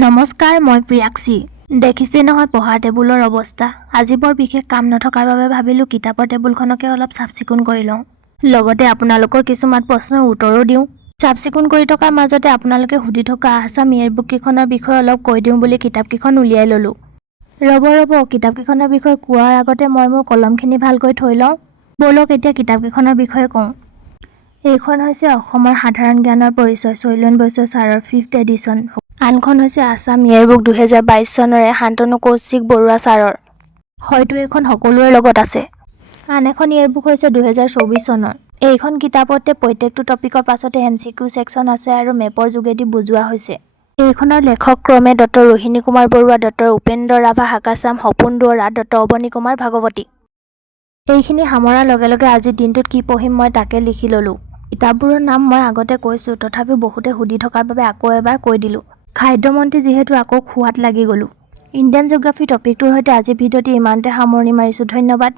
নমস্কাৰ, মই প্ৰিয়াক্ষী। দেখিছে নহয় পঢ়া টেবুলৰ অৱস্থা। আজি বৰ বিশেষ কাম নথকাৰ বাবে ভাবিলোঁ কিতাপৰ টেবুলখনকে অলপ চাফ-চিকুণ কৰি লওঁ। লগতে আপোনালোকৰ কিছুমান প্ৰশ্নৰ উত্তৰো দিওঁ। চাফ-চিকুণ কৰি থকাৰ মাজতে আপোনালোকে সুধি থকা আছাম ইয়েৰবুক কেইখনৰ বিষয়ে অলপ কৈ দিওঁ বুলি কিতাপকেইখন উলিয়াই ল'লোঁ। ৰ'ব, কিতাপকেইখনৰ বিষয়ে কোৱাৰ আগতে মই মোৰ কলমখিনি ভালকৈ থৈ লওঁ। ব'লক এতিয়া কিতাপকেইখনৰ বিষয়ে কওঁ। এইখন হৈছে অসমৰ সাধাৰণ জ্ঞানৰ পৰিচয় শৈলেন বৈশ্য ছাৰৰ 5th এডিশ্যন। আনখন হৈছে আছাম ইয়েৰবুক 2022 চনৰে শান্তনু কৌশিক বৰুৱা ছাৰৰ। হয়তো এইখন সকলোৰে লগত আছে। আন এখন ইয়েৰবুক হৈছে 2024 চনৰ। এইখন কিতাপতে প্ৰত্যেকটো টপিকৰ পাছতে MCQ ছেকশ্যন আছে আৰু মেপৰ যোগেদি বুজোৱা হৈছে। এইখনৰ লেখক ক্ৰমে ডক্টৰ ৰোহিণী কুমাৰ বৰুৱা, ডক্টৰ উপেন্দ্ৰ ৰাভা হাকাচাম, সপোন দুৱৰা, ডক্টৰ অৱনী কুমাৰ ভাগৱতী। এইখিনি সামৰাৰ লগে লগে আজিৰ দিনটোত কি পঢ়িম মই তাকে লিখি ল'লোঁ। কিতাপবোৰৰ নাম মই আগতে কৈছোঁ, তথাপিও বহুতে সুধি থকাৰ বাবে আকৌ এবাৰ কৈ দিলোঁ। খাদ্যমন্ত্ৰী যিহেতু আকৌ খোৱাত লাগি গ'লোঁ। ইণ্ডিয়ান জিঅ'গ্ৰাফী টপিকটোৰ সৈতে আজিৰ ভিডিঅ'টি ইমানতে সামৰণি মাৰিছোঁ। ধন্যবাদ।